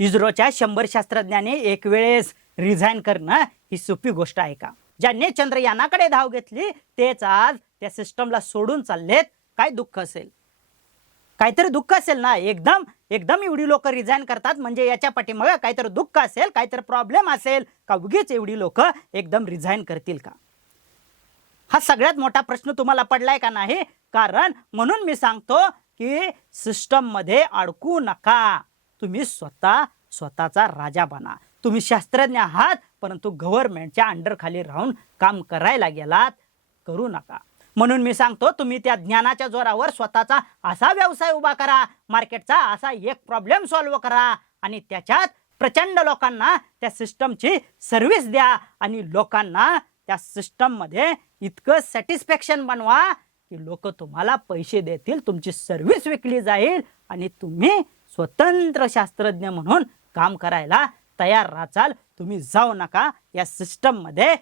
इस्रोच्या 100 शास्त्रज्ञांनी एक वेळेस रिझाईन करणं ही सोपी गोष्ट आहे का? ज्यांनी चंद्रयानाकडे धाव घेतली तेच आज त्या सिस्टमला सोडून चाललेत. काय दुःख असेल? काहीतरी दुःख असेल ना. एकदम एकदम एवढी लोक रिझाईन करतात म्हणजे याच्या पाठीमागे काहीतरी दुःख असेल, काहीतरी प्रॉब्लेम असेल का? उगीच एवढी लोक एकदम रिझाईन करतील का? हा सगळ्यात मोठा प्रश्न तुम्हाला पडलाय का नाही? कारण म्हणून मी सांगतो की सिस्टम मध्ये अडकू नका. तुम्ही स्वतःचा राजा बना. तुम्ही शास्त्रज्ञ आहात परंतु गव्हर्नमेंटच्या अंडर खाली राहून काम करायला गेलात, करू नका. म्हणून मी सांगतो तुम्ही त्या ज्ञानाच्या जोरावर स्वतःचा असा व्यवसाय उभा करा, मार्केटचा असा एक प्रॉब्लेम सॉल्व्ह करा आणि त्याच्यात प्रचंड लोकांना त्या सिस्टमची सर्व्हिस द्या आणि लोकांना त्या सिस्टम मध्ये इतकं सॅटिस्फॅक्शन बनवा की लोक तुम्हाला पैसे देतील, तुमची सर्व्हिस विकली जाईल आणि तुम्ही स्वतंत्र शास्त्रज्ञ म्हणून काम करायला तयार राहाल. तुम्ही जाऊ नका या सिस्टम मध्ये